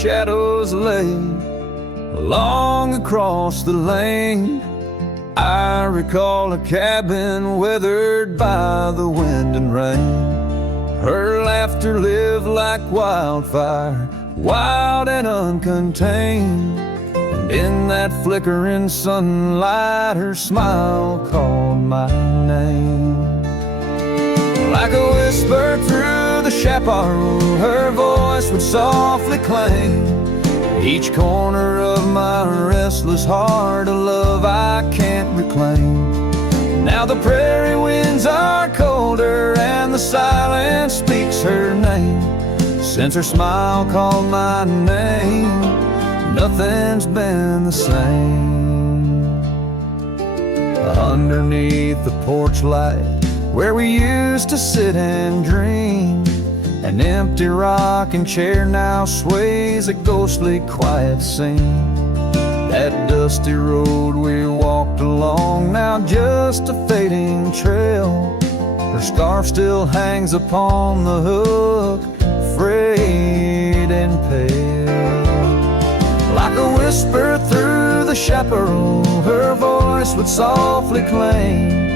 shadows lay along across the lane. I recall a cabin weathered by the wind and rain. Her laughter lived like wildfire, wild and uncontained. And in that flickering sunlight, her smile called my name. Like a whisper through the chaparral, her voice would softly clang. Each corner of my restless heart, a love I can't reclaim. Now the prairie winds are colder and the silence speaks her name. Since her smile called my name, nothing's been the same. Underneath the porch light, where we used to sit and dream, an empty rocking chair now sways a ghostly quiet scene. That dusty road we walked along, now just a fading trail. Her scarf still hangs upon the hook, frayed and pale. Like a whisper through the chaparral, her voice would softly claim.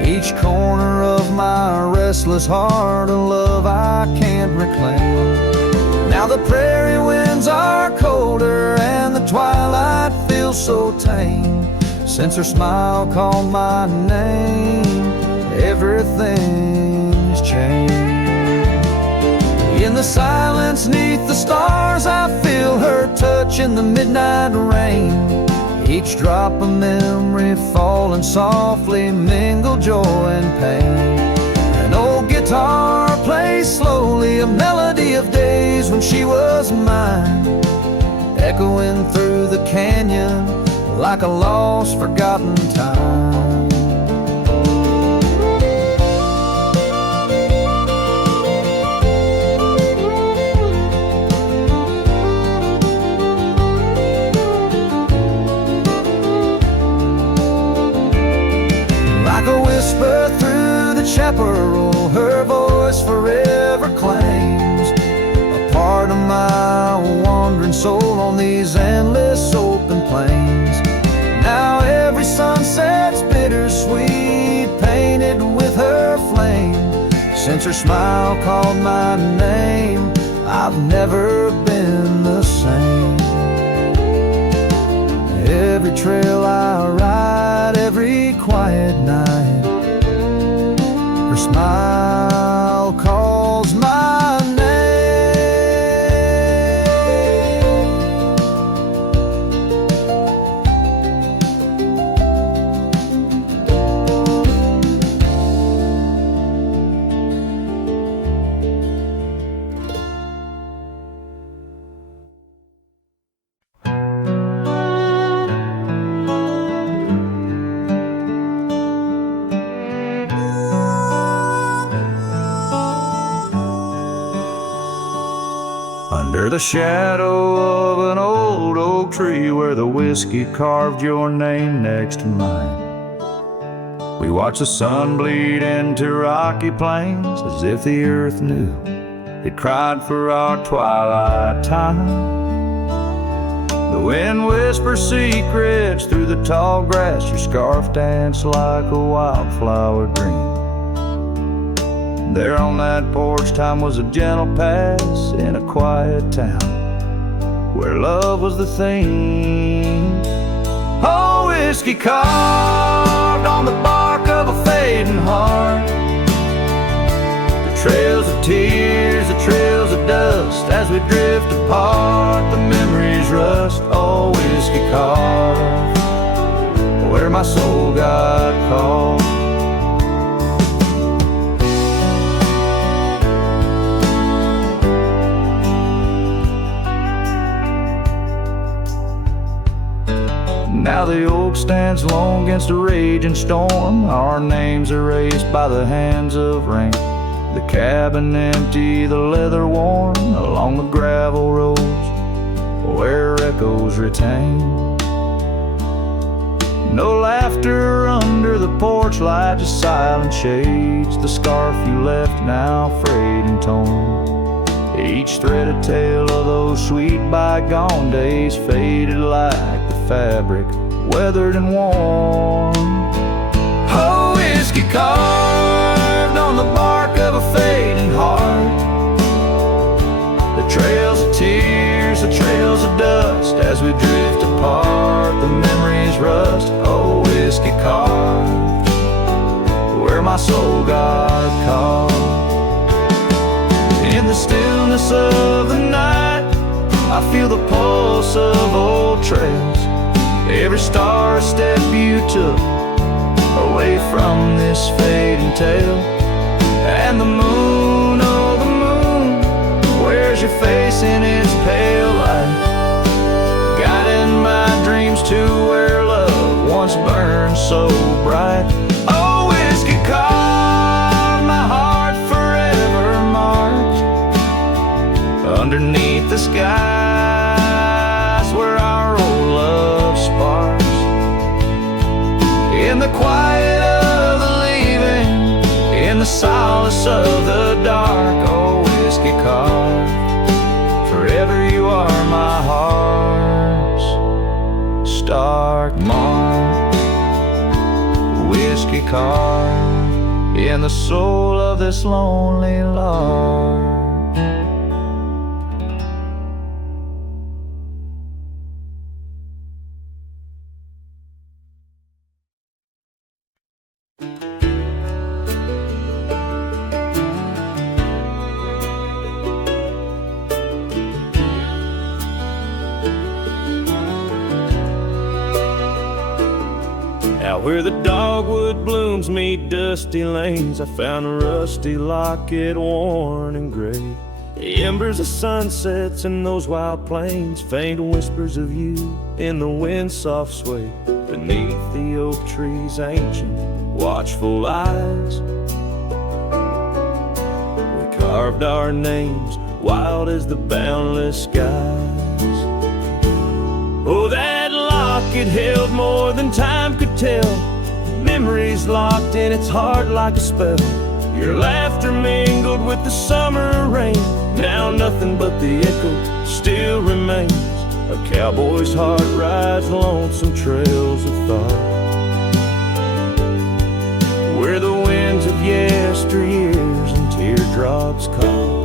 Each corner of my restless heart, a love I can't reclaim. Now the prairie winds are colder and the twilight feels so tame. Since her smile called my name, everything's changed. In the silence neath the stars, I feel her touch in the midnight rain. Each drop of memory falling softly mingle joy and pain. An old guitar plays slowly, a melody of days when she was mine, echoing through the canyon like a lost, forgotten time. Whisper through the chaparral, her voice forever claims a part of my wandering soul on these endless open plains. Now every sunset's bittersweet, painted with her flame. Since her smile called my name, I've never been the same. Every trail I ride, every quiet night, her smile calls my name. Under the shadow of an old oak tree where the whiskey carved your name next to mine, we watched the sun bleed into rocky plains as if the earth knew it cried for our twilight time. The wind whispers secrets through the tall grass, your scarf danced like a wildflower dream. There on that porch, time was a gentle pass in a quiet town where love was the theme. Oh, whiskey carved on the bark of a fading heart, the trails of tears, the trails of dust. As we drift apart, the memories rust. Oh, whiskey carved where my soul got caught. Now the oak stands alone against a raging storm, our names erased by the hands of rain. The cabin empty, the leather worn, along the gravel roads where echoes retain. No laughter under the porch light, just silent shades. The scarf you left now frayed and torn, Each thread a tale of those sweet bygone days, faded like the fabric, weathered and worn. Oh, whiskey carved on the bark of a fading heart, the trails of tears, the trails of dust, as we drift apart, the memories rust. Oh, whiskey carved where my soul got caught. In the stillness of the night, I feel the pulse of old trails, every star step you took away from this fading tale. And the moon, oh the moon, wears your face in its pale light, guiding my dreams to where love once burned so bright. Oh, whiskey carved my heart forever marked underneath the skies where our old love sparks. In the quiet of the leaving, in the solace of the dark, oh, whiskey carved, forever you are my heart's stark mark. Whiskey carved in the soul of this lonely lark. Out where the dogwood blooms meet dusty lanes, I found a rusty locket worn and gray. The embers of sunsets in those wild plains, faint whispers of you in the wind's soft sway. Beneath the oak tree's ancient, watchful eyes, we carved our names, wild as the boundless skies. Oh, that locket held more than time could tell, memories locked in its heart like a spell. Your laughter mingled with the summer rain, now nothing but the echo still remains. A cowboy's heart rides lonesome trails of thought, where the winds of yesteryears and teardrops caught.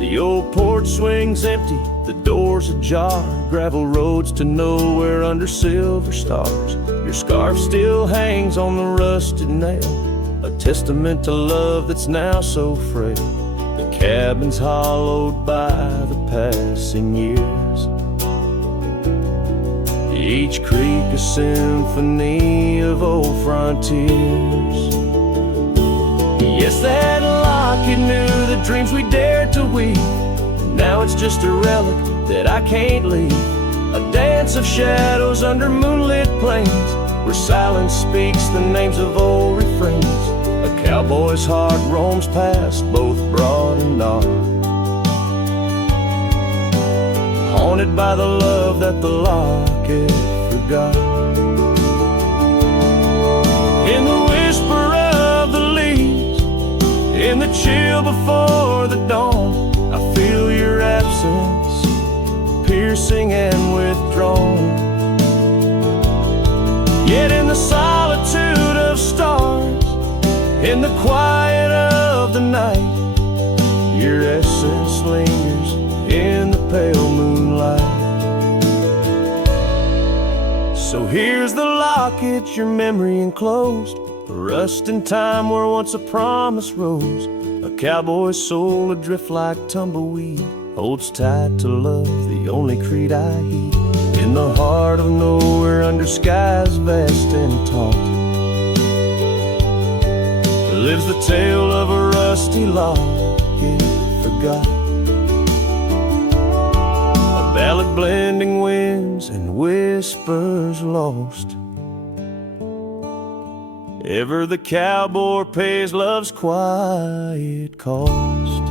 The old porch swings empty, the doors ajar, gravel roads to nowhere under silver stars. Your scarf still hangs on the rusted nail, a testament to love that's now so frail. The cabin's hollowed by the passing years, each creek a symphony of old frontiers. Yes, that locket knew the dreams we dared to weave, now it's just a relic that I can't leave. A dance of shadows under moonlit plains, where silence speaks the names of old refrains. A cowboy's heart roams past both broad and dark, haunted by the love that the locket forgot. In the whisper of the leaves, in the chill before the dawn, I feel your absence, piercing and withdrawn. Yet in the solitude of stars, in the quiet of the night, your essence lingers in the pale moonlight. So here's the locket, your memory enclosed, a rust in time where once a promise rose. A cowboy's soul adrift like tumbleweed, holds tight to love, the only creed I heed. In the heart of nowhere, under skies vast and taught, lives the tale of a rusty locket forgot. A ballad blending winds and whispers lost, ever the cowboy pays love's quiet cost.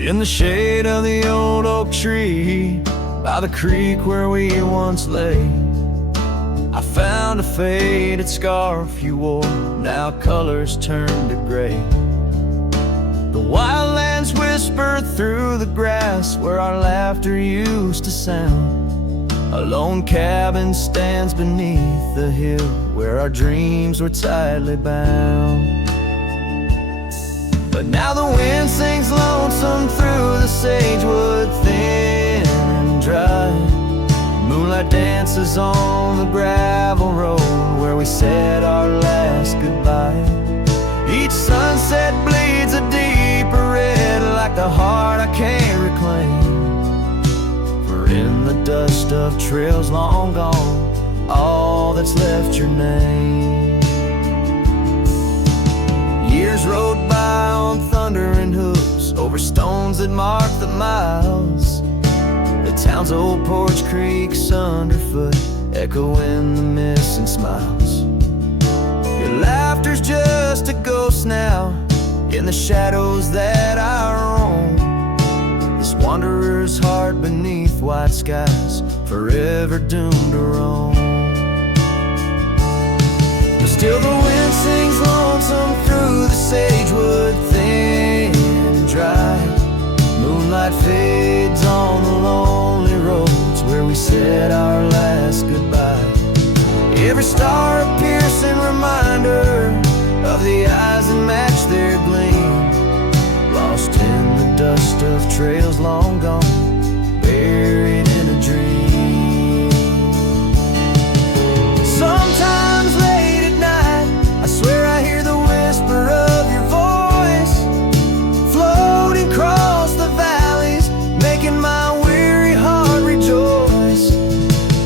In the shade of the old oak tree, by the creek where we once lay, I found a faded scarf you wore, now colors turned to gray. The wildlands whisper through the grass where our laughter used to sound. A lone cabin stands beneath the hill where our dreams were tightly bound. But now the wind sings lonesome through the sagewood, thin and dry. Moonlight dances on the gravel road where we said our last goodbye. Each sunset bleeds a deeper red, like the heart I can't reclaim. For in the dust of trails long gone, all that's left your name. Years rode by on thundering hooves, over stones that mark the miles. The town's old porch creaks underfoot, echoing the missing smiles. Your laughter's just a ghost now, in the shadows that I roam. This wanderer's heart beneath white skies, forever doomed to roam. But still the wind sings lonesome through the sagewood, thin and dry. Moonlight fades on the lonely roads where we said our last goodbye. Every star a piercing reminder of the eyes that match their gleam, lost in the dust of trails long gone, buried in a dream. Sometimes late at night, I swear I hear the whisper of your voice, floating across the valleys, making my weary heart rejoice.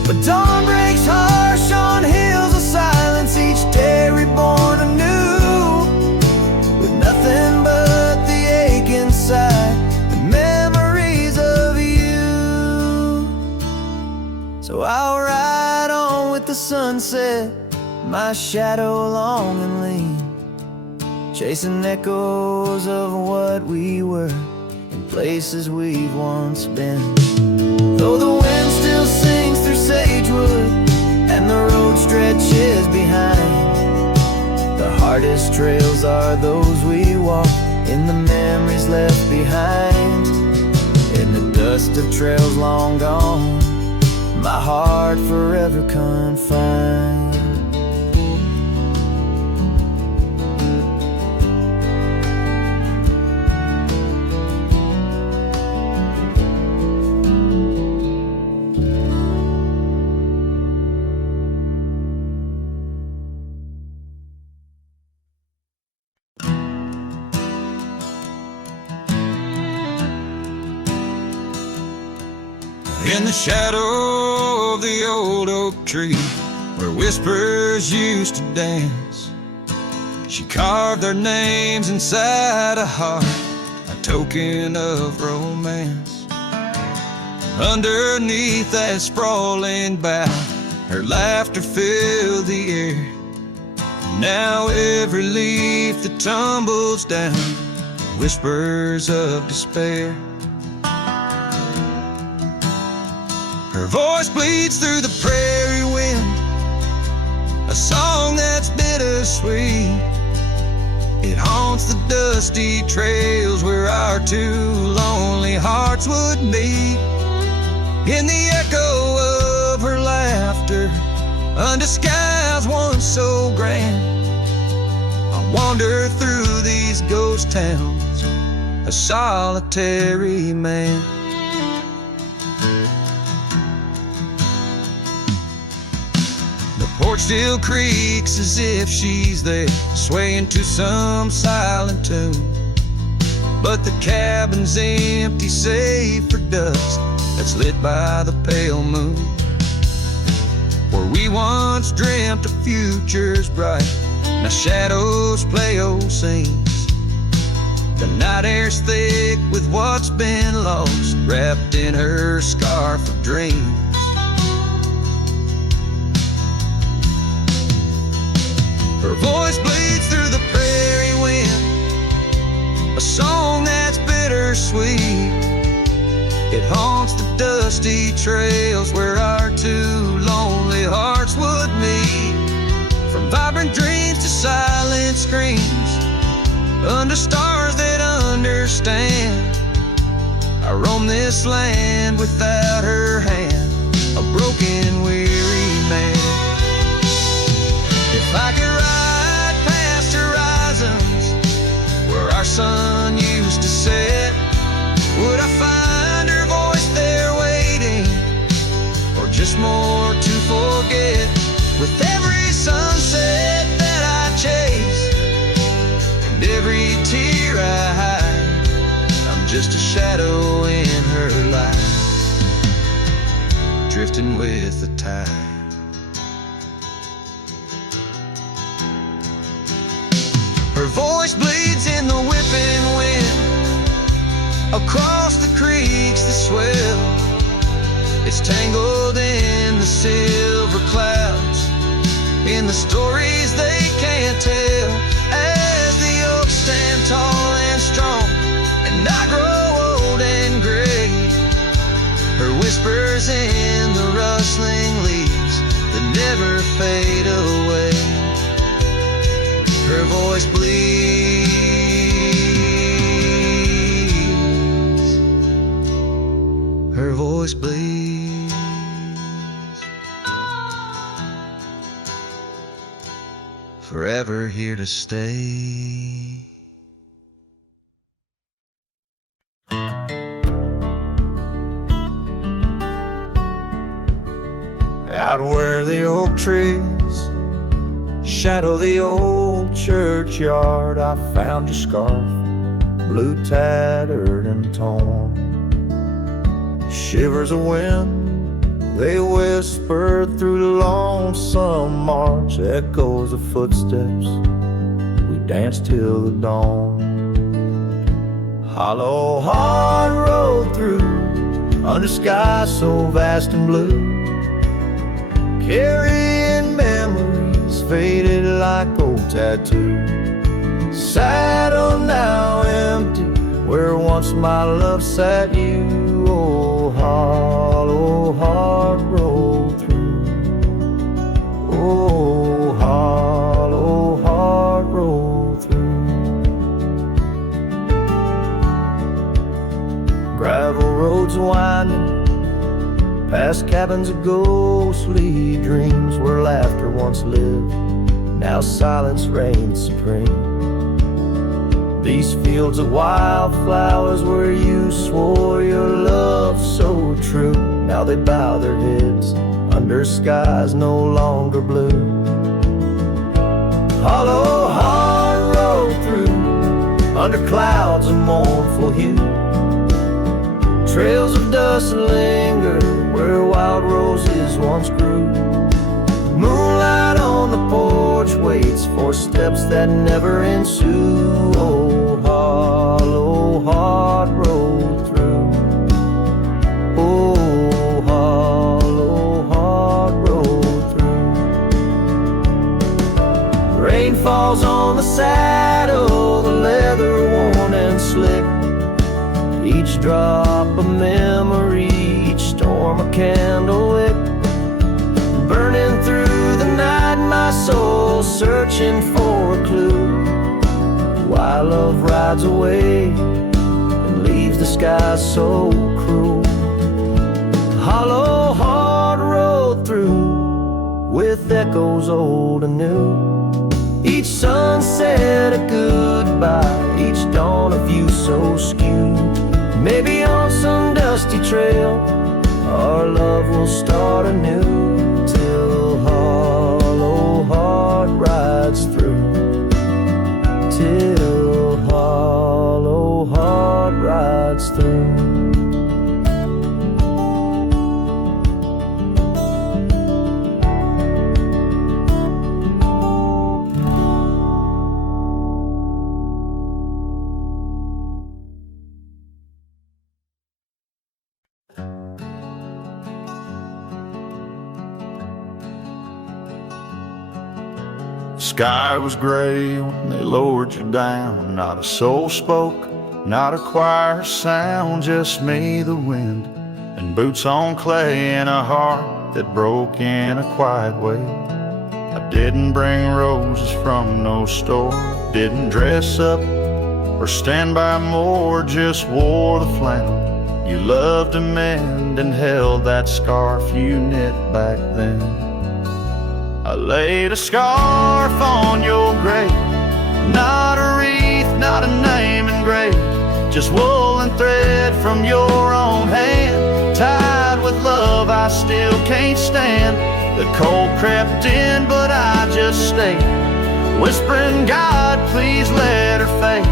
But dawn breaks harsh on hills of silence, each day reborn anew, with nothing but the ache inside, the memories of you. So I'll ride on with the sunset, my shadow long and lean, chasing echoes of what we were in places we've once been. Though the wind still sings through sagewood and the road stretches behind, the hardest trails are those we walk in the memories left behind. In the dust of trails long gone, my heart forever confined. In the shadow of the old oak tree, where whispers used to dance, she carved their names inside a heart, a token of romance. Underneath that sprawling bough, her laughter filled the air. Now every leaf that tumbles down whispers of despair. Her voice bleeds through the prairie wind, a song that's bittersweet. It haunts the dusty trails where our two lonely hearts would meet. In the echo of her laughter, under skies once so grand, I wander through these ghost towns, a solitary man. The porch still creaks as if she's there, swaying to some silent tune. But the cabin's empty save for dust that's lit by the pale moon. Where we once dreamt of futures bright, now shadows play old scenes. The night air's thick with what's been lost, wrapped in her scarf of dreams. Her voice bleeds through the prairie wind, a song that's bittersweet. sweet. It haunts the dusty trails where our two lonely hearts would meet. From vibrant dreams to silent screams, under stars that understand, I roam this land without her hand, a broken, weary man. If I could ride past horizons where our sun used to set, would I find her voice there waiting, or just more to forget? With every sunset that I chase and every tear I hide, I'm just a shadow in her life, drifting with the tide. Her voice bleeds in the whipping wind across the creeks that swell. It's tangled in the silver clouds, in the stories they can't tell. As the oaks stand tall and strong, and I grow old and gray, her whispers in the rustling leaves that never fade away. Her voice bleeds, her voice bleeds. Forever here to stay. Out where the oak trees shadow the old churchyard, I found your scarf, blue tattered and torn. Shivers of wind, they whisper through the lonesome march, echoes of footsteps, we dance till the dawn. Hollow heart rolled through, under sky so vast and blue, carrying memories faded like old tattoo. Saddle now empty, where once my love sat you. Oh, hollow heart rolled through. Oh, hollow heart rolled through. Gravel roads winding past cabins of ghostly dreams, where laughter once lived, now silence reigns supreme. These fields of wildflowers where you swore your love so true, now they bow their heads under skies no longer blue. Hollow heart rolled through, under clouds of mournful hue. Trails of dust linger where wild roses once grew. Moonlight on the porch waits for steps that never ensue. Oh, hollow heart rolled through. Oh, hollow heart rolled through. Rain falls on the saddle, the leather worn and slick. Each drop a memory, each storm a candle wick. Burning through the night, my soul searching for a clue. Why love rides away and leaves the sky so cruel. Hollow heart rolled through, with echoes old and new. Each sunset a goodbye, each dawn a view so skewed. Maybe on some dusty trail our love will start anew, till hollow heart rides through. Till hollow heart rides through. Sky was gray when they lowered you down, not a soul spoke, not a choir sound, just me, the wind, and boots on clay, and a heart that broke in a quiet way. I didn't bring roses from no store, didn't dress up or stand by more, just wore the flannel you loved to mend and held that scarf you knit back then. I laid a scarf on your grave, not a wreath, not a name engraved, just wool and thread from your own hand, tied with love I still can't stand. The cold crept in, but I just stayed, whispering, God, please let her fade.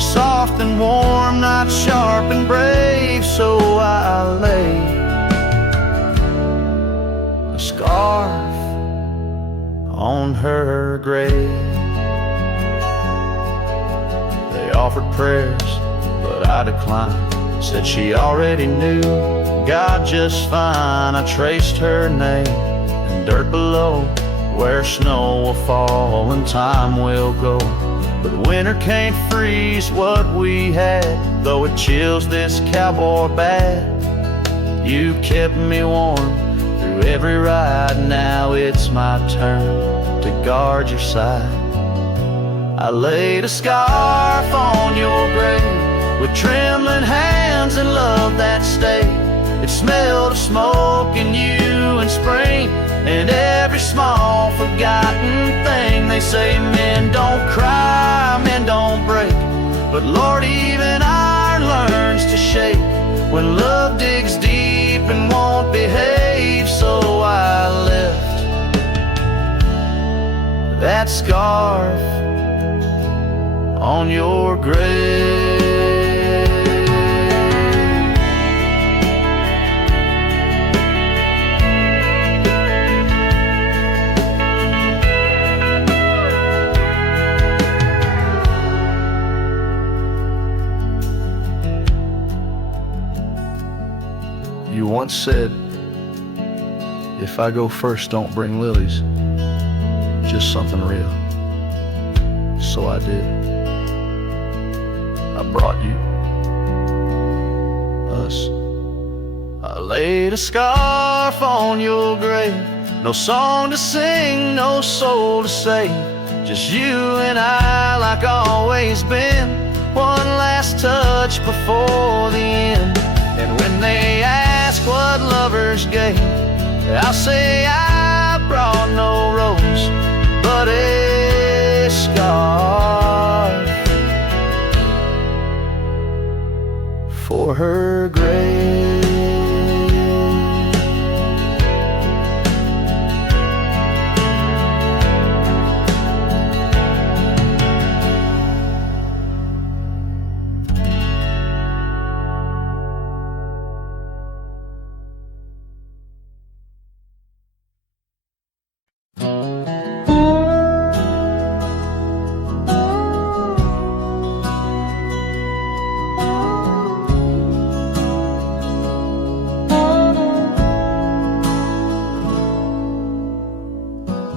Soft and warm, not sharp and brave, so I laid a scarf on her grave. They offered prayers, but I declined, said she already knew God just fine. I traced her name in dirt below, where snow will fall and time will go, but winter can't freeze what we had, though it chills this cowboy bad. You kept me warm through every ride, now it's my turn to guard your side. I laid a scarf on your grave with trembling hands and love that stayed. It smelled of smoke and you and spring and every small forgotten thing. They say men don't cry, men don't break, but Lord, even iron learns to shake when love digs deep and won't behave. So I left that scarf on your grave. You once said, if I go first, don't bring lilies, just something real. So I did. I brought you us. I laid a scarf on your grave, no song to sing, no soul to save, just you and I like always been, one last touch before the end. And when they ask what lovers gave, I'll say I brought no rose, but a scarf for her grave.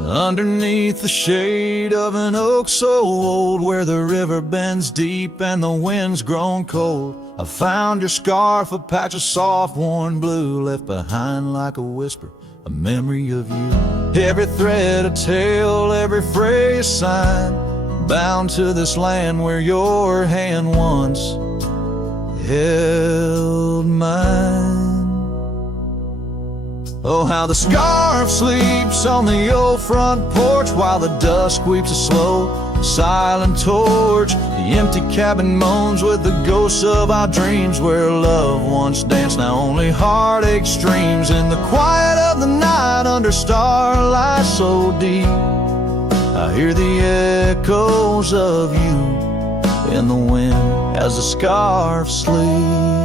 Underneath the shade of an oak so old, where the river bends deep and the wind's grown cold, I found your scarf, a patch of soft worn blue, left behind like a whisper, a memory of you. Every thread a tale, every phrase a sign, bound to this land where your hand once held mine. Oh, how the scarf sleeps on the old front porch, while the dusk weeps a slow, silent torch. The empty cabin moans with the ghosts of our dreams, where love once danced, now only heartache streams. In the quiet of the night, under starlight so deep, I hear the echoes of you in the wind as the scarf sleeps.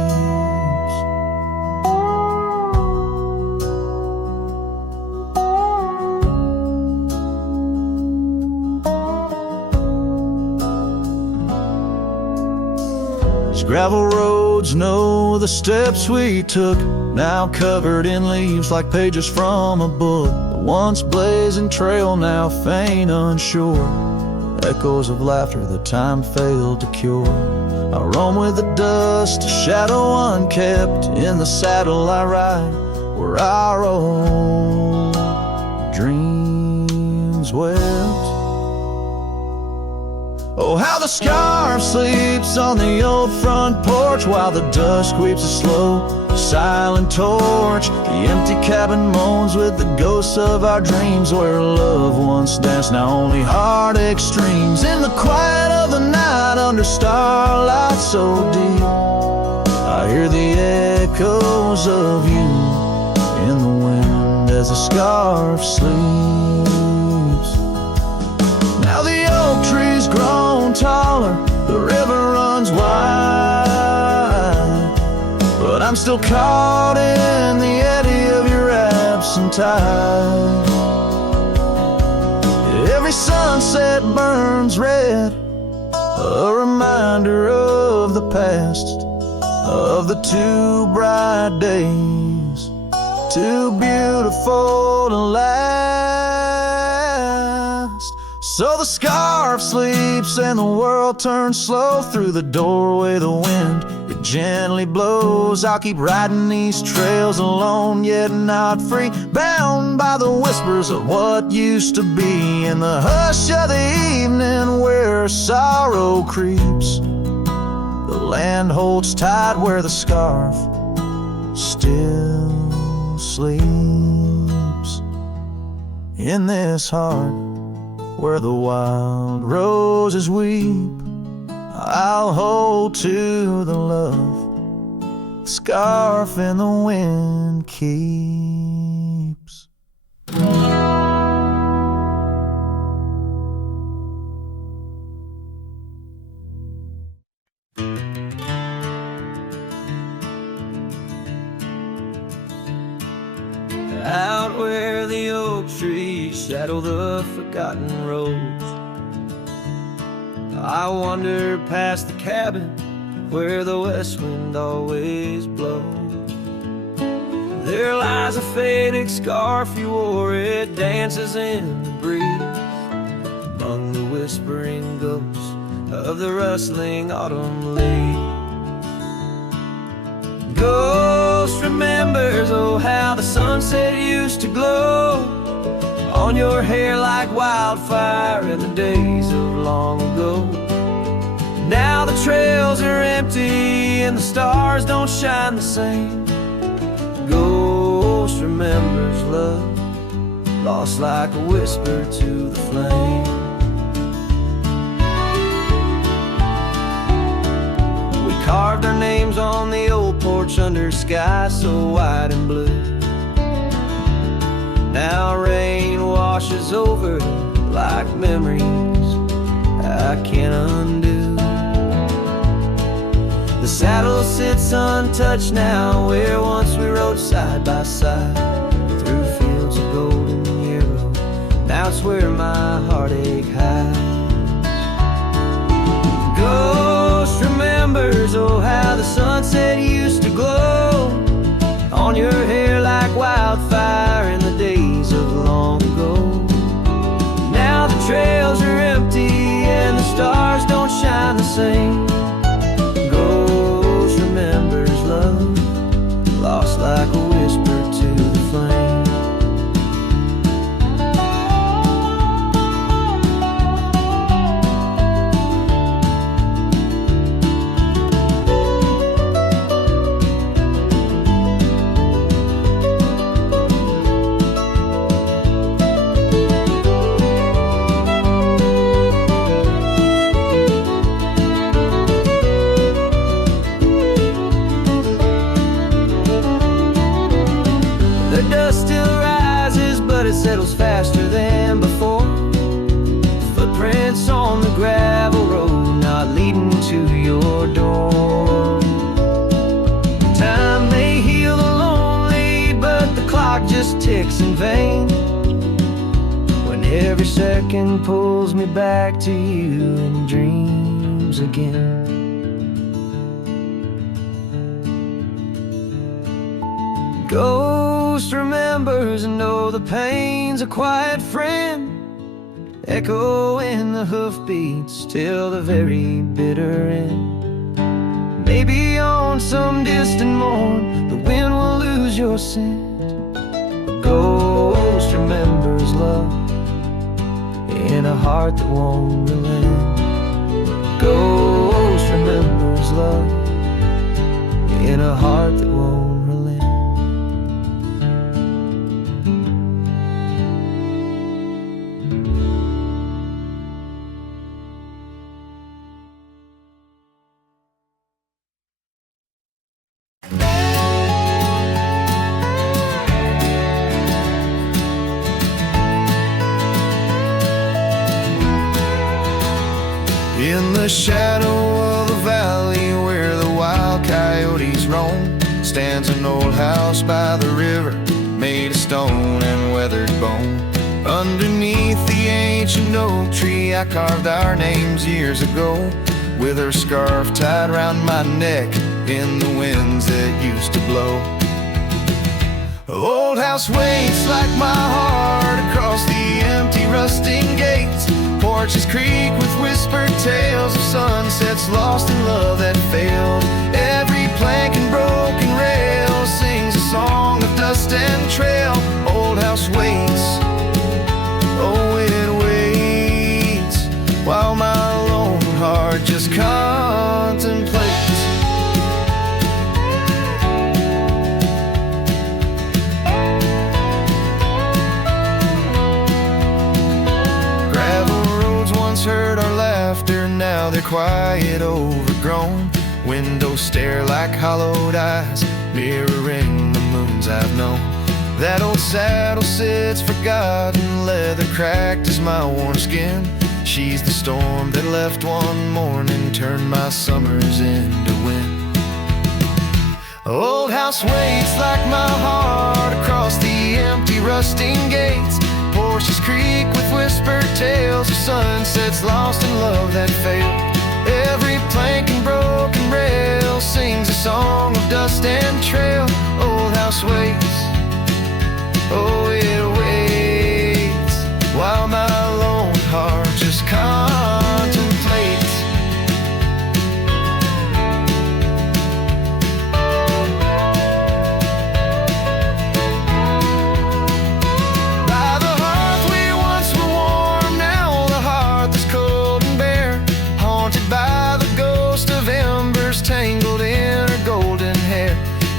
Gravel roads know the steps we took, now covered in leaves like pages from a book. The once blazing trail now faint unsure, echoes of laughter that time failed to cure. I roam with the dust, a shadow unkept. In the saddle I ride, where our old dreams wept. Oh, how the scarf sleeps on the old front porch, while the dusk weeps a slow, silent torch. The empty cabin moans with the ghosts of our dreams, where love once danced, now only heartache streams. In the quiet of the night, under starlight so deep, I hear the echoes of you in the wind as the scarf sleeps. Now the oak tree's grown taller, the river runs wide, but I'm still caught in the eddy of your absent tide. Every sunset burns red, a reminder of the past, of the two bright days, too beautiful to last. So the scarf sleeps and the world turns slow. Through the doorway the wind, it gently blows. I'll keep riding these trails alone, yet not free, bound by the whispers of what used to be. In the hush of the evening where sorrow creeps, the land holds tight where the scarf still sleeps. In this heart where the wild roses weep, I'll hold to the love the scarf in the wind keeps. Out where the oak trees shadow the forgotten roads, I wander past the cabin where the west wind always blows. There lies a faded scarf you wore, it dances in the breeze, among the whispering ghosts of the rustling autumn leaves. Ghost remembers, oh how the sunset used to glow on your hair like wildfire in the days of long ago. Now the trails are empty and the stars don't shine the same. Ghost remembers love, lost like a whisper to the flame. We carved our names on the old porch under a sky so white and blue. Now rain washes over like memories I can't undo. The saddle sits untouched now where once we rode side by side through fields of golden yarrow. Now it's where my heartache hides. Ghost remembers, oh how the sunset used to glow on your hair like wildfire in the days of long ago. Now the trails are empty and the stars don't shine the same. Ghost remembers love, lost like a whisper to the flame. Settles faster than before. Footprints on the gravel road, not leading to your door. Time may heal the lonely, but the clock just ticks in vain, when every second pulls me back to you in dreams again. Ghost remembers, and oh, the pain's a quiet friend, echo in the hoofbeats till the very bitter end. some distant morn, the wind will lose your scent. A ghost remembers love in a heart that won't relent. A ghost remembers love in a heart that won't relent. In the shadow of the valley where the wild coyotes roam stands an old house by the river, made of stone and weathered bone. Underneath the ancient oak tree I carved our names years ago, with her scarf tied round my neck in the winds that used to blow. Old house waits like my heart across the empty rusting gates. Porches creak with whispered tales of sunsets lost in love that failed. Every plank and broken rail sings a song of dust and trail. Old house waits, oh it waits, while my lone heart just contemplates. Heard our laughter, now they're quiet, overgrown. Windows stare like hollowed eyes, mirroring the moons I've known. That old saddle sits forgotten, leather cracked as my worn skin. She's the storm that left one morning, turned my summers into wind. Old house waits like my heart across the empty rusting gates. Porches creak with whispered tales of sunsets lost in love that failed. Every plank and broken rail sings a song of dust and trail. Old house waits, oh it waits, while my lone heart just contemplates. Tangled in her golden hair,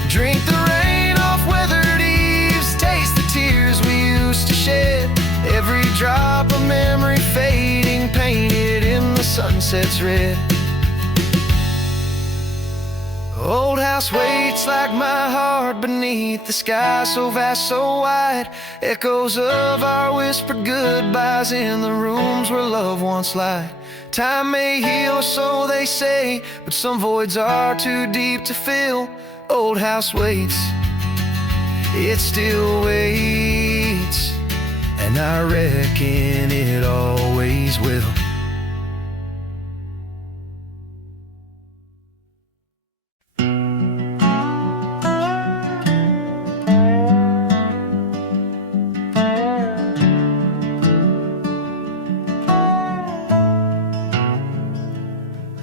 drink the rain off weathered eaves, taste the tears we used to shed. Every drop of memory fading, painted in the sunset's red. Old house waits like my heart beneath the sky so vast, so wide. Echoes of our whispered goodbyes in the rooms where love once lied. Time may heal, so they say, but some voids are too deep to fill. Old house waits, it still waits, and I reckon it always will.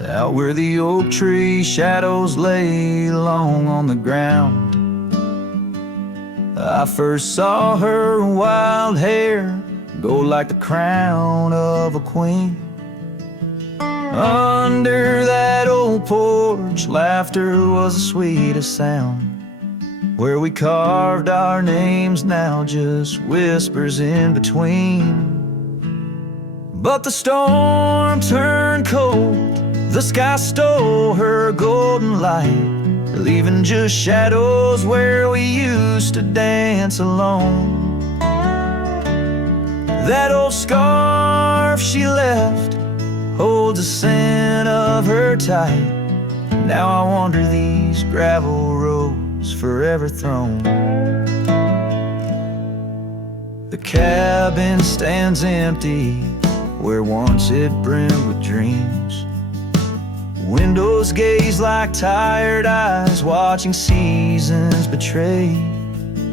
Out where the oak tree shadows lay long on the ground, I first saw her wild hair go like the crown of a queen. Under that old porch, laughter was the sweetest sound. Where we carved our names, now just whispers in between. But the storm turned cold, the sky stole her golden light, leaving just shadows where we used to dance alone. That old scarf she left holds a scent of her tight. Now I wander these gravel roads forever thrown. The cabin stands empty where once it brimmed with dreams. Windows gaze like tired eyes, watching seasons betray.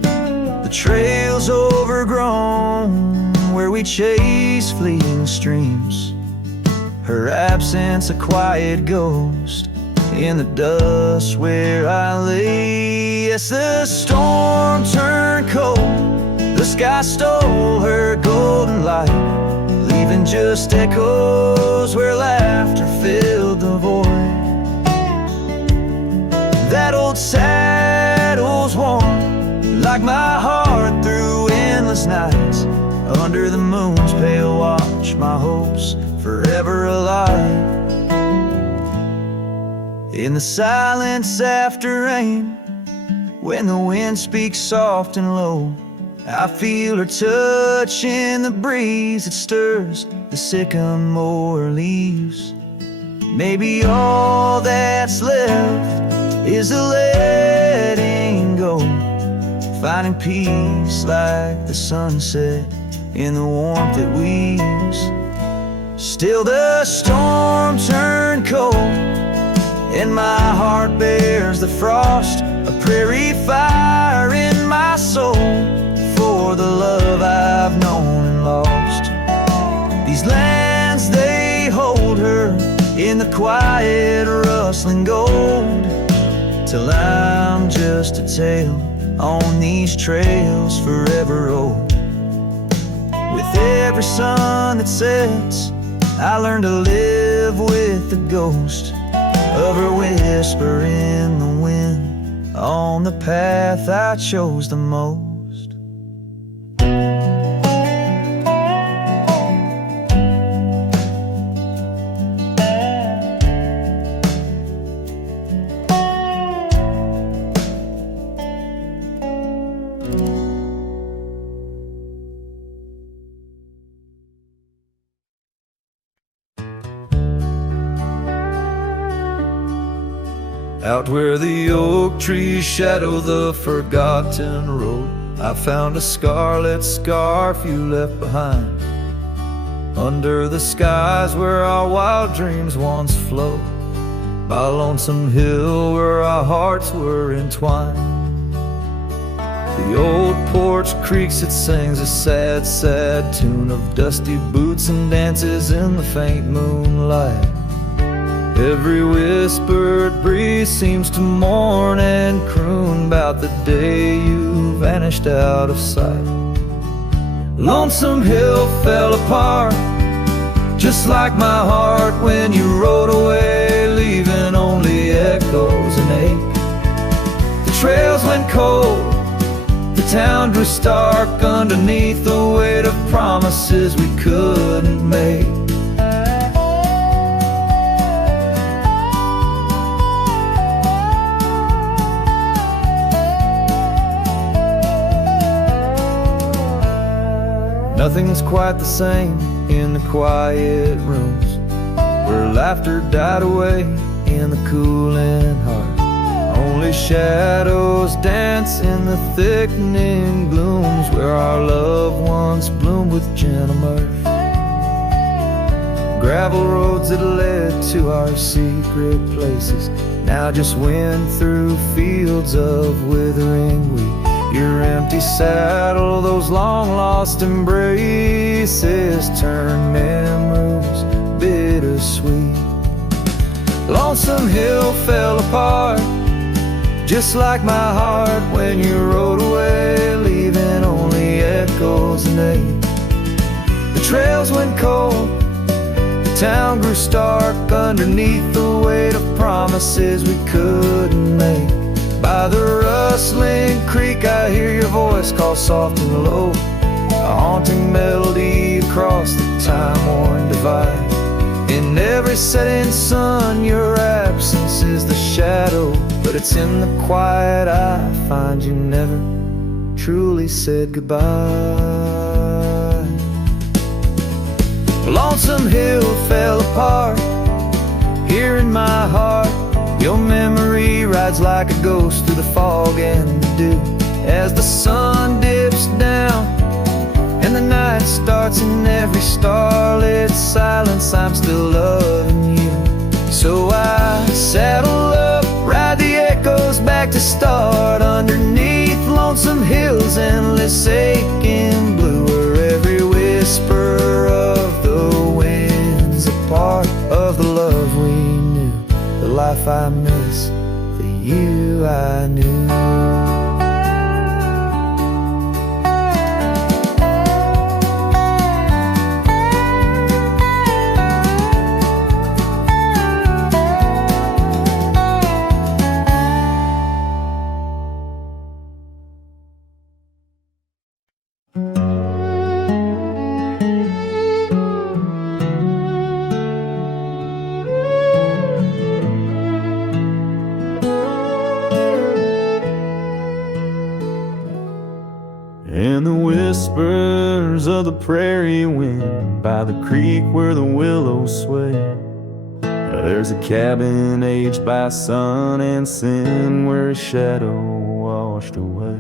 The trail's overgrown where we chase fleeting streams. Her absence a quiet ghost in the dust where I lay. Yes, the storm turned cold, the sky stole her golden light, leaving just echoes where laughter filled the void. That old saddle's warm, like my heart through endless nights. Under the moon's pale watch, my hopes forever alive. In the silence after rain, when the wind speaks soft and low, I feel her touch in the breeze that stirs the sycamore leaves. Maybe all that's left is a letting go, finding peace like the sunset in the warmth it weaves. Still the storm turned cold, and my heart bears the frost, a prairie fire in my soul for the love I've known and lost. These lands, they hold her in the quiet rustling gold, till I'm just a tale on these trails forever old. With every sun that sets, I learn to live with the ghost of her whisper in the wind on the path I chose the most. Out where the oak trees shadow the forgotten road, I found a scarlet scarf you left behind. Under the skies where our wild dreams once flowed, by a lonesome hill where our hearts were entwined. The old porch creaks, it sings a sad, sad tune of dusty boots and dances in the faint moonlight. Every whispered breeze seems to mourn and croon about the day you vanished out of sight. Lonesome Hill fell apart, just like my heart when you rode away, leaving only echoes and ache. The trails went cold, the town grew stark underneath the weight of promises we couldn't make. Nothing's quite the same in the quiet rooms, where laughter died away in the cooling heart. Only shadows dance in the thickening glooms, where our love once bloomed with gentle mirth. Gravel roads that led to our secret places now just wind through fields of withering wheat. Your empty saddle, those long-lost embraces, turn memories bittersweet. Lonesome Hill fell apart, just like my heart when you rode away, leaving only echoes and ache. The trails went cold, the town grew stark underneath the weight of promises we couldn't make. By the rustling creek I hear your voice call soft and low, a haunting melody across the time-worn divide. In every setting sun your absence is the shadow, but it's in the quiet I find you never truly said goodbye. Lonesome Hill fell apart, here in my heart your memory rides like a ghost through the fog and the dew. As the sun dips down and the night starts, in every starlit silence I'm still loving you. So I saddle up, ride the echoes back to start, underneath lonesome hills, endless aching blue, where every whisper of the wind's a part of the love we knew. The life I miss, the you I knew. In the whispers of the prairie wind, by the creek where the willows sway, there's a cabin aged by sun and sin, where his shadow washed away.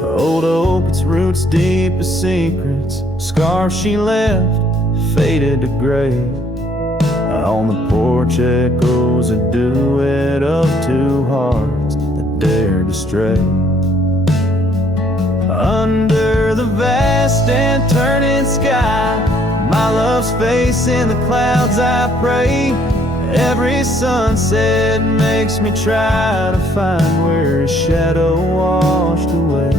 The old oak, its roots deep as secrets, scarf she left faded to gray. On the porch echoes a duet of two hearts that dared to stray. Under the vast and turning sky, my love's face in the clouds I pray. Every sunset makes me try to find where his shadow washed away.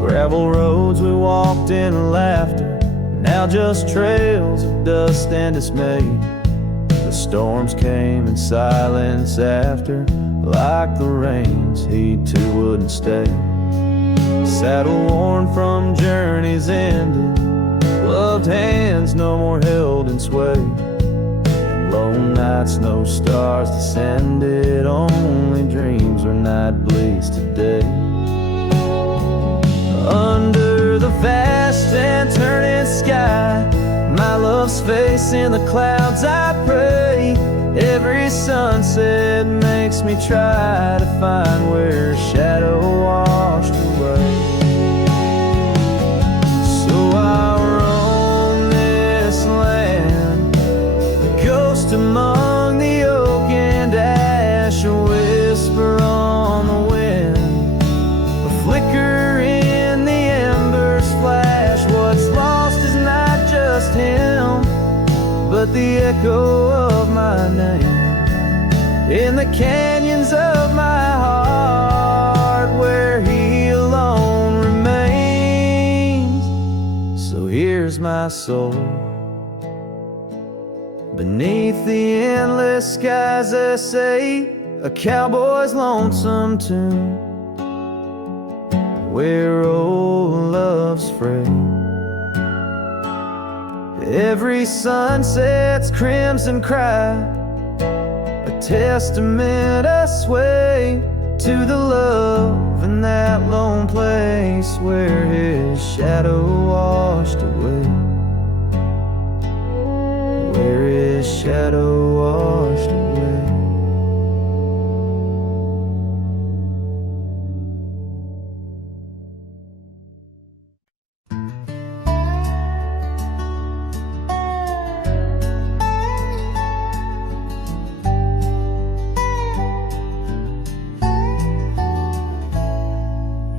Gravel roads we walked in laughter, now just trails of dust and dismay. The storms came in silence after, like the rains, he too wouldn't stay. Saddle worn from journeys ended, loved hands no more held in sway. And lone nights, no stars descended, only dreams where night bleeds today. Under the vast and turning sky, my love's face in the clouds I pray. Every sunset makes me try to find where his shadow washed away. So I roam this land, a ghost among the oak and ash, a whisper on the wind, a flicker in the embers flash. What's lost is not just him, but the echo of my name in the canyons of my heart, where he alone remains. So here's my soul beneath the endless skies, they say, a cowboy's lonesome tune, where old love's frayed. Every sunset's crimson cry, a testament I sway to the love in that lone place, where his shadow washed away, where his shadow washed away.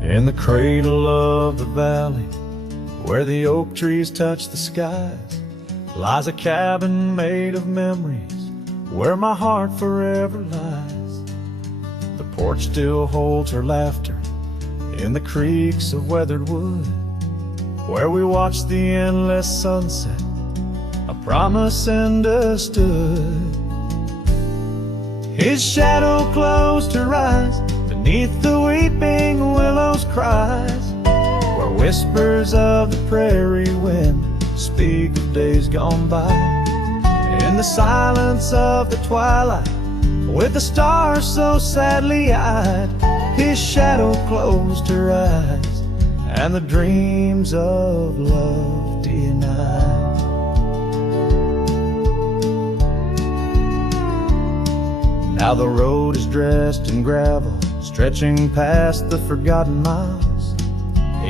In the cradle of the valley, where the oak trees touch the skies, lies a cabin made of memories, where my heart forever lies. The porch still holds her laughter in the creaks of weathered wood, where we watched the endless sunset, a promise understood. His shadow closed her eyes beneath the weeping willows' cries, where whispers of the prairie wind speak of days gone by. In the silence of the twilight, with the stars so sadly eyed, his shadow closed her eyes, and the dreams of love denied. Now the road is dressed in gravel, stretching past the forgotten miles,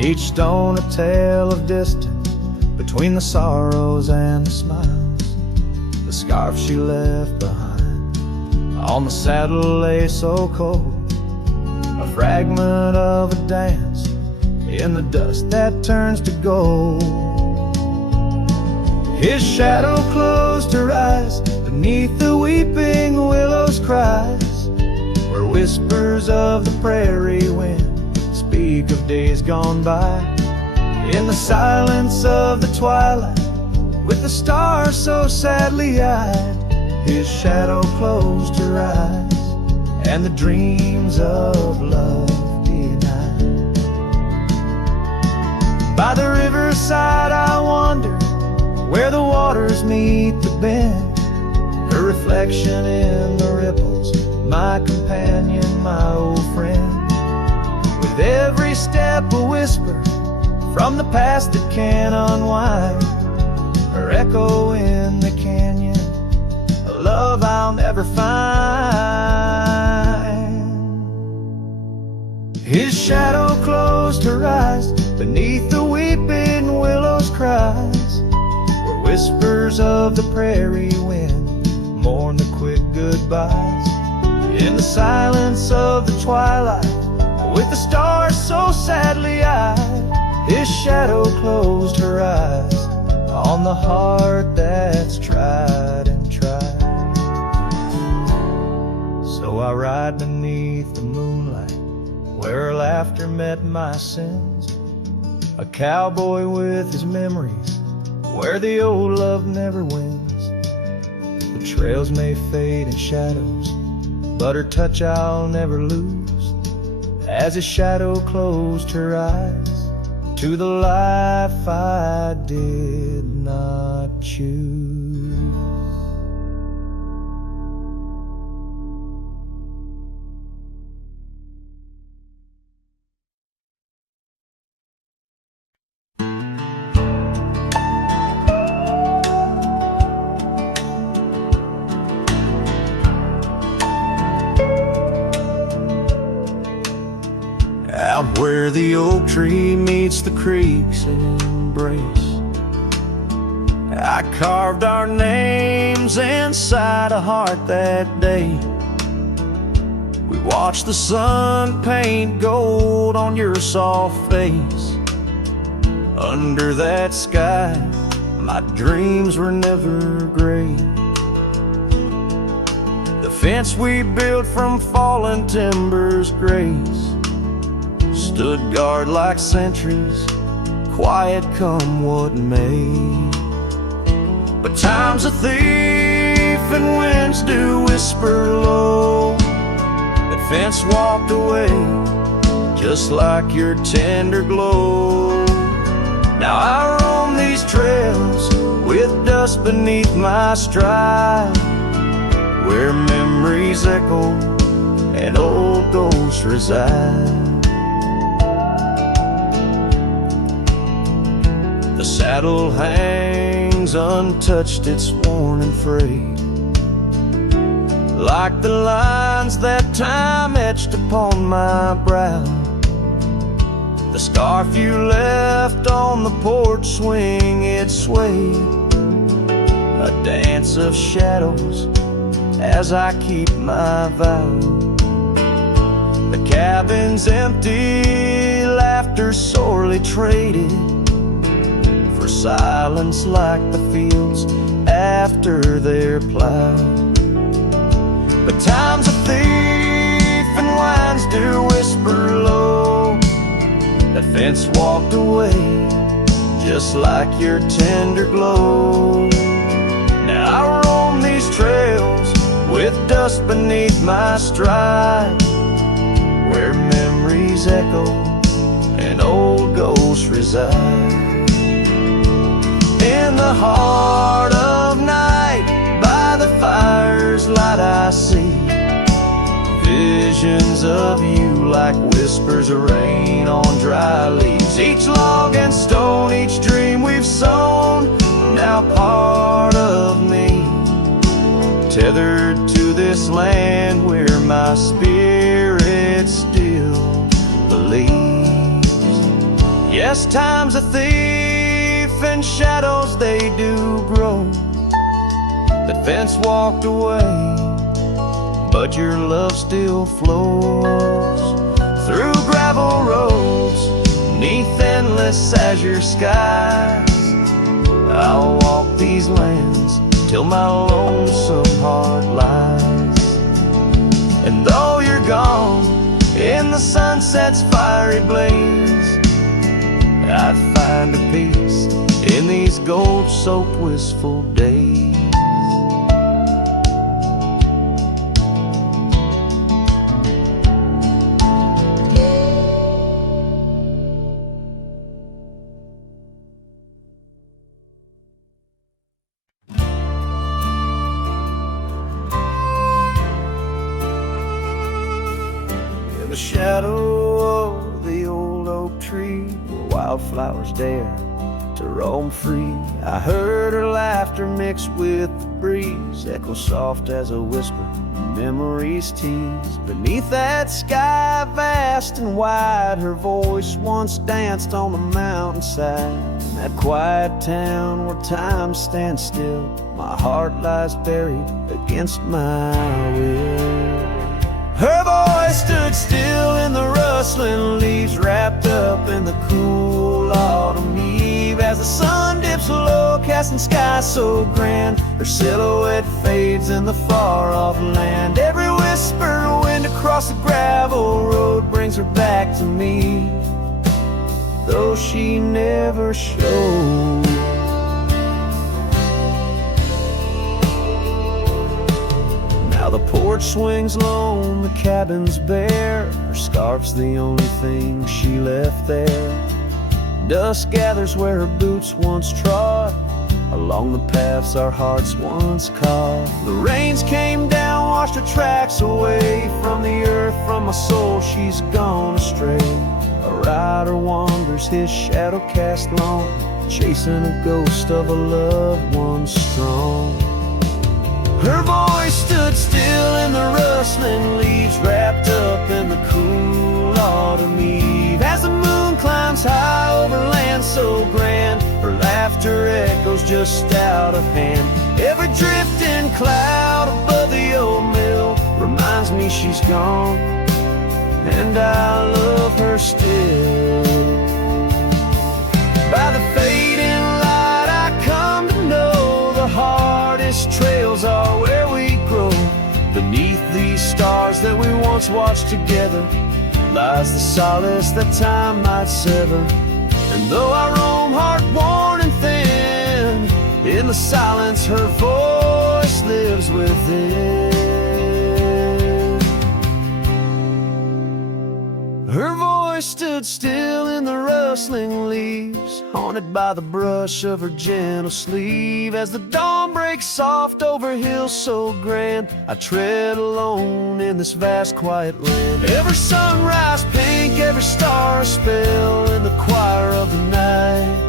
each stone a tale of distance between the sorrows and the smiles. The scarf she left behind on the saddle lay so cold, a fragment of a dance in the dust that turns to gold. His shadow closed her eyes beneath the weeping willows' cries, where whispers of the prairie wind speak of days gone by. In the silence of the twilight, with the stars so sadly eyed, his shadow closed her eyes, and the dreams of love denied. By the riverside I wander, where the waters meet the bend, her reflection in the ripples, my companion, my old friend. With every step a whisper from the past that can unwind, her echo in the canyon, a love I'll never find. His shadow closed her eyes beneath the weeping willows' cries, where whispers of the prairie wind mourn the quick goodbyes. In the silence of the twilight, with the stars so sadly eyed, his shadow closed her eyes on the heart that's tried and tried. So I ride beneath the moonlight, where her laughter met my sins, a cowboy with his memories, where the old love never wins. The trails may fade in shadows, but her touch I'll never lose, as his shadow closed her eyes to the life I did not choose. Out where the oak tree meets the creek's embrace, I carved our names inside a heart that day. We watched the sun paint gold on your soft face. Under that sky, my dreams were never gray. The fence we built from fallen timbers grace stood guard like sentries, quiet come what may. But time's a thief and winds do whisper low. That fence walked away just like your tender glow. Now I roam these trails with dust beneath my stride, where memories echo and old ghosts reside. The saddle hangs untouched, it's worn and frayed, like the lines that time etched upon my brow. The scarf you left on the porch swing, it swayed, a dance of shadows as I keep my vow. The cabin's empty, laughter sorely traded for silence like the fields after they're plowed. But time's a thief and winds do whisper low. That fence walked away just like your tender glow. Now I roam these trails with dust beneath my stride, where memories echo and old ghosts reside. In the heart of night, by the fire's light I see visions of you like whispers of rain on dry leaves. Each log and stone, each dream we've sown, now part of me, tethered to this land where my spirit still believes. Yes, time's a thief and shadows they do grow. That fence walked away, but your love still flows through gravel roads, beneath endless azure skies. I'll walk these lands till my lonesome heart lies. And though you're gone in the sunset's fiery blaze, I'd find a peace in these gold-soaked wistful days. In the shadow of the old oak tree, where wildflowers dare to roam free, I heard her laughter mixed with the breeze, echo soft as a whisper, memories tease. Beneath that sky vast and wide, her voice once danced on the mountainside. In that quiet town where time stands still, my heart lies buried against my will. Her voice stood still in the rustling leaves, wrapped up in the cool autumn eve. As the sun dips low, casting sky so grand, her silhouette fades in the far-off land. Every whisper wind across the gravel road brings her back to me, though she never showed. Now the porch swings lone, the cabin's bare, her scarf's the only thing she left there. Dust gathers where her boots once trod, along the paths our hearts once caught. The rains came down, washed her tracks away from the earth, from my soul she's gone astray. A rider wanders, his shadow cast long, chasing a ghost of a loved one strong. Her voice stood still in the rustling leaves, wrapped up in the cool autumn eve. As the moon climbs high over land so grand, her laughter echoes just out of hand. Every drifting cloud above the old mill reminds me she's gone, and I love her still. By the fading light I come to know the hardest trails are where we grow. Beneath these stars that we once watched together lies the solace that time might sever. And though I roam heart-worn and thin, in the silence her voice lives within. Her voice stood still in the rustling leaves, haunted by the brush of her gentle sleeve. As the dawn breaks soft over hills so grand, I tread alone in this vast quiet land. Every sunrise pink, every star a spell, in the choir of the night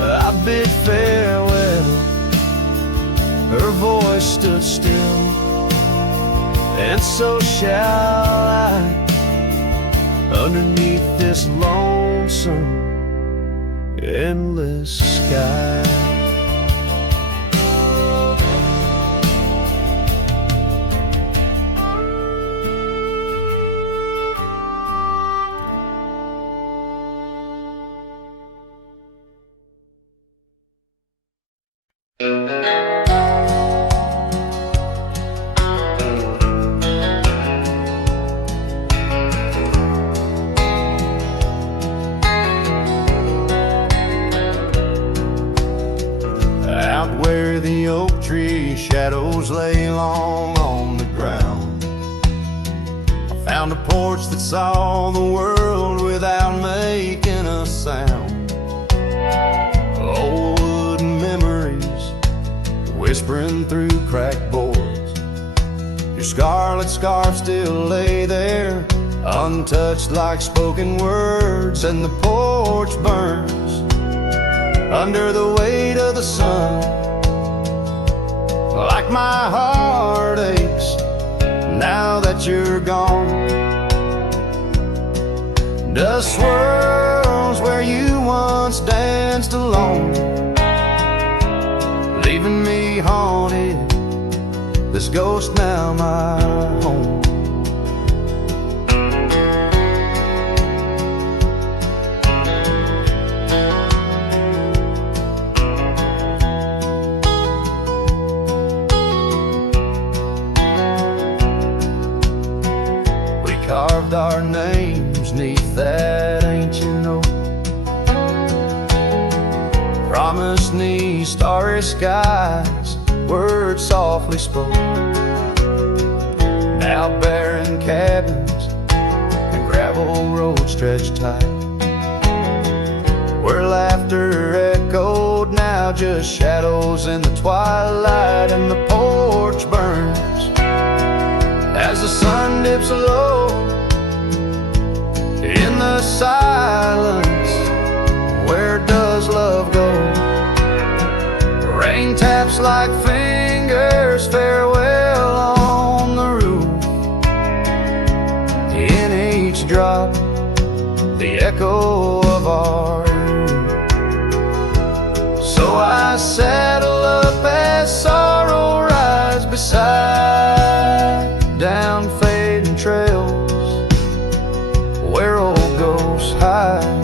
I bid farewell. Her voice stood still, and so shall I, underneath this lonesome, endless sky. Shadows lay long on the ground. I found a porch that saw the world without making a sound. Old wooden memories whispering through cracked boards. Your scarlet scarf still lay there, untouched like spoken words. And the porch burns under the weight of the sun, like my heart aches now that you're gone. Dust swirls where you once danced alone, leaving me haunted, this ghost now my home. Promised me starry skies, words softly spoke. Now barren cabins and gravel roads stretch tight, where laughter echoed, now just shadows in the twilight. And the porch burns as the sun dips low in the silence. Where does love go? Rain taps like fingers, farewell on the roof. In each drop, the echo of our youth. So I saddle up as sorrow rides beside down fading trails where old ghosts hide.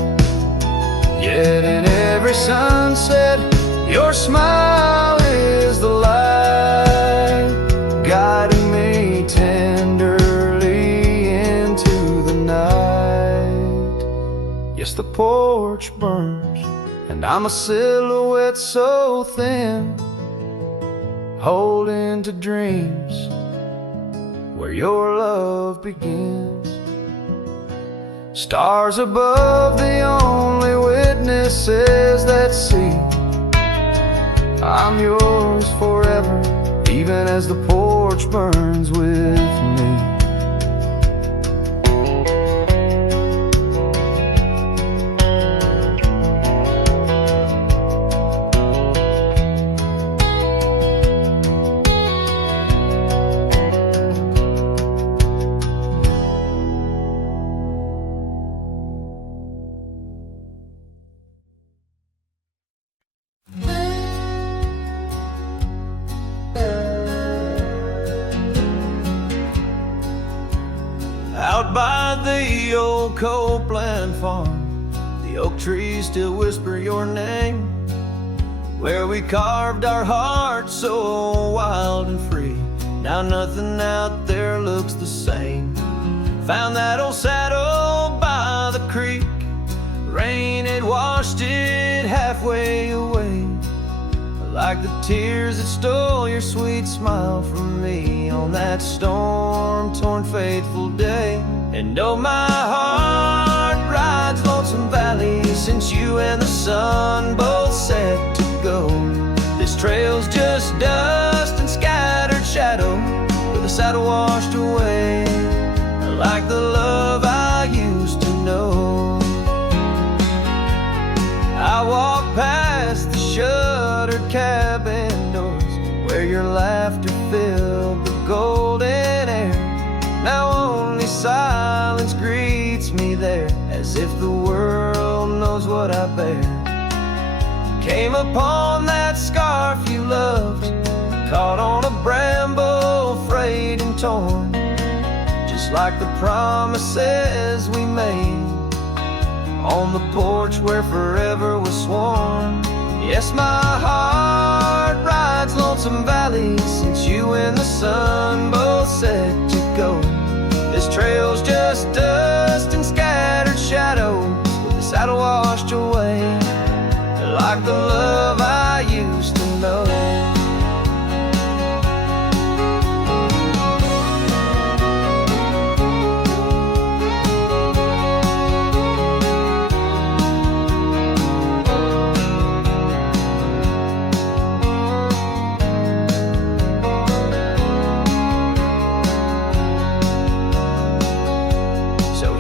Yet in every sunset, your smile is the light, guiding me tenderly into the night. Yes, the porch burns, and I'm a silhouette so thin, holding to dreams where your love begins. Stars above, the only witnesses that see I'm yours forever, even as the porch burns with me. Out by the old Copeland farm, the oak trees still whisper your name. Where we carved our hearts so wild and free, now nothing out there looks the same. Found that old saddle by the creek, rain had washed it halfway away, like the tears that stole your sweet smile from me on that storm-torn fateful day. And oh, my heart rides lonesome valley since you and the sun both set to go. This trail's just dust and scattered shadow, with the saddle washed away, like the love I used to know. I walk past the shuttered cabin doors, where your laughter filled the golden air. Now only silence greets me there, as if the world knows what I bear. Came upon that scarf you loved, caught on a bramble, frayed and torn, just like the promises we made on the porch where forever was sworn. Yes, my heart rides lonesome valley since you and the sun both set to go. This trail's just dust and scattered shadows, with the saddle washed away, like the love I used to know.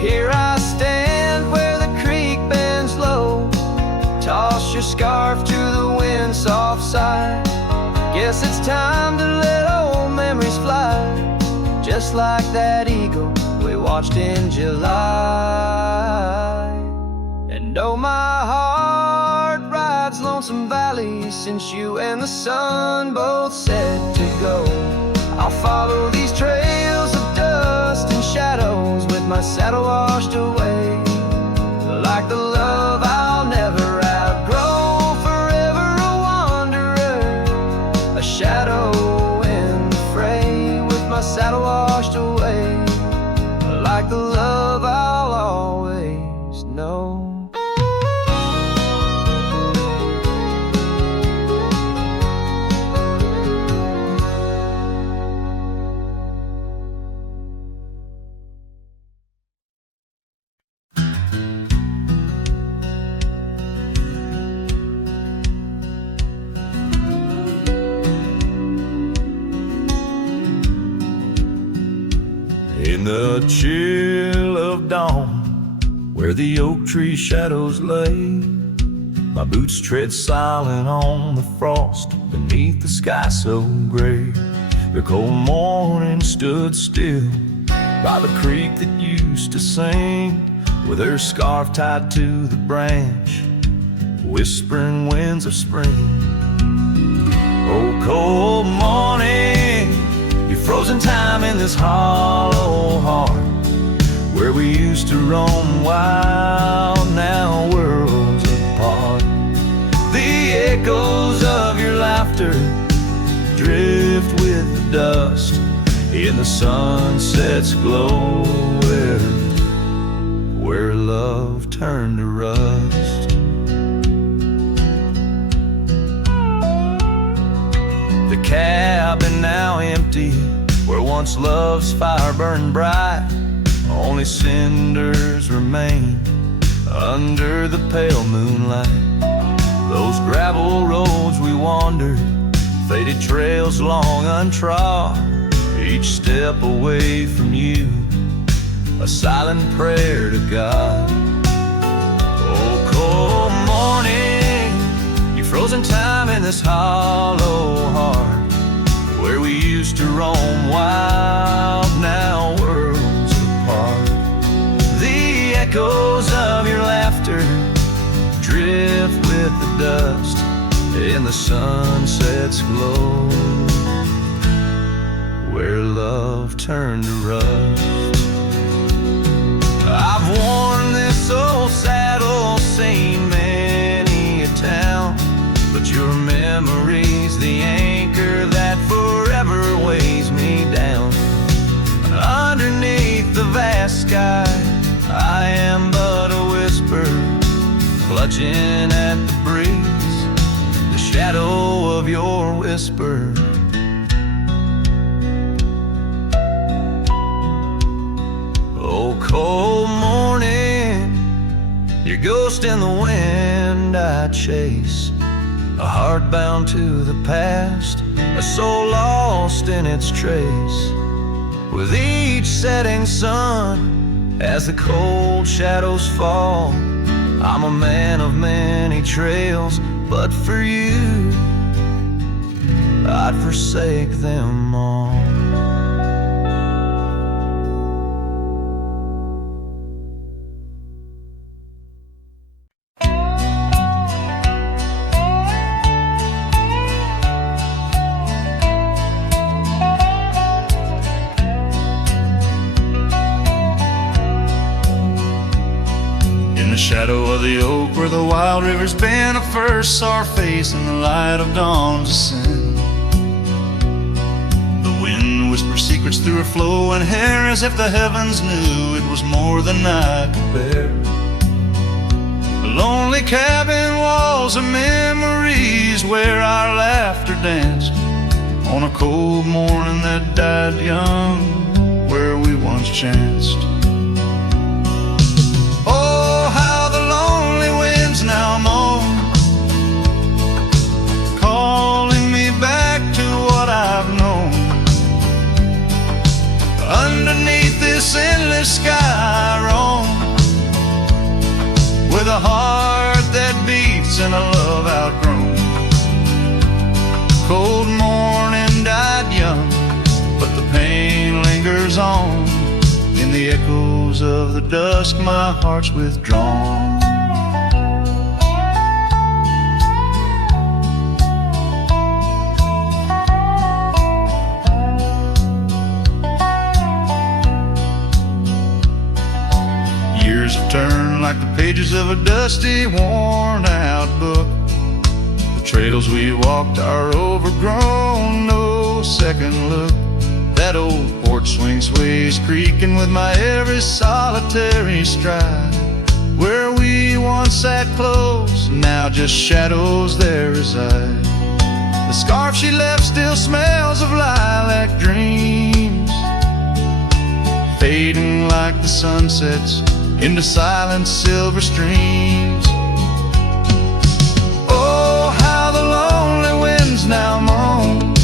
Here I stand where the creek bends low, toss your scarf to the wind's soft side. Guess it's time to let old memories fly, just like that eagle we watched in July. And oh, my heart rides lonesome valley since you and the sun both set to go. I'll follow these trails of dust and shadows, with my saddle washed away, like the love I'll never outgrow. Forever a wanderer, a shadow in the fray, with my saddle washed away, like the love I'll always know. the chill of dawn, where the oak tree shadows lay. My boots tread silent on the frost beneath the sky so gray. The cold morning stood still by the creek that used to sing, with her scarf tied to the branch, whispering winds of spring. Oh, cold morning, you frozen time in this hollow heart, where we used to roam wild, now worlds apart. The echoes of your laughter drift with the dust in the sunset's glow, where love turned to rust. The cabin now empty, where once love's fire burned bright, only cinders remain under the pale moonlight. Those gravel roads we wandered, faded trails long untrod, each step away from you, a silent prayer to God. Oh, cold morning, you frozen time in this hollow heart, where we used to roam wild, now worlds apart. The echoes of your laughter drift with the dust in the sunset's glow, where love turned to rust. I've worn this old saddle, seen many a town, but your memory's the anchor that forever weighs me down. Underneath the vast sky, I am but a whisper, clutching at the breeze, the shadow of your whisper. Oh, cold morning, your ghost in the wind I chase, a heart bound to the past, a soul lost in its trace. With each setting sun, as the cold shadows fall, I'm a man of many trails, but for you, I'd forsake them all. Shadow of the oak where the wild rivers bend, I first saw her face in the light of dawn's ascent. The wind whispered secrets through her flowing hair, as if the heavens knew it was more than I could bear. The lonely cabin walls of memories, where our laughter danced on a cold morning that died young, where we once chanced. Now moan, calling me back to what I've known. Underneath this endless sky I roam, with a heart that beats and a love outgrown. Cold morning died young, but the pain lingers on. In the echoes of the dusk my heart's withdrawn. Turn like the pages of a dusty, worn-out book. The trails we walked are overgrown, no second look. That old porch swing sways creaking with my every solitary stride. Where we once sat close, now just shadows there reside. The scarf she left still smells of lilac dreams, fading like the sunsets into silent silver streams. Oh, how the lonely winds now moan,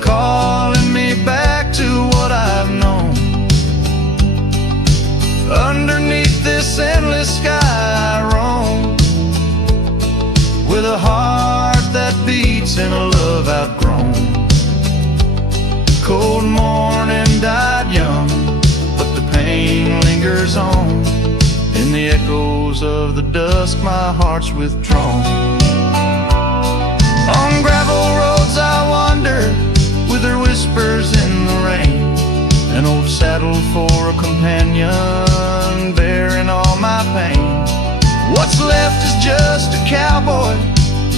calling me back to what I've known. a heart that beats in a love outgrown. Cold morning died young, but the pain lingers on. In the echoes of the dusk, my heart's withdrawn. On gravel roads I wander, with her whispers in the rain. An old saddle for a companion, bearing all my pain. What's left is just a cowboy,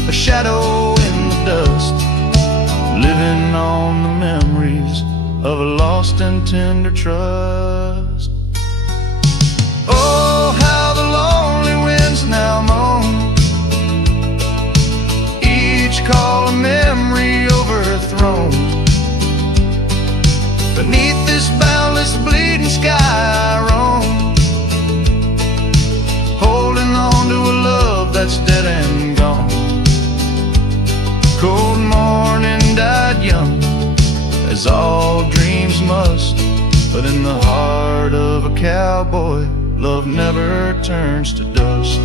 a shadow in the dust, living on the memories of a lost and tender trust. Oh, how the lonely winds now moan, each call a memory overthrown. Beneath this boundless bleeding sky I roam, holding on to a love that's dead and gone. Cold morning died young, as all dreams must, but in the heart of a cowboy, love never turns to dust.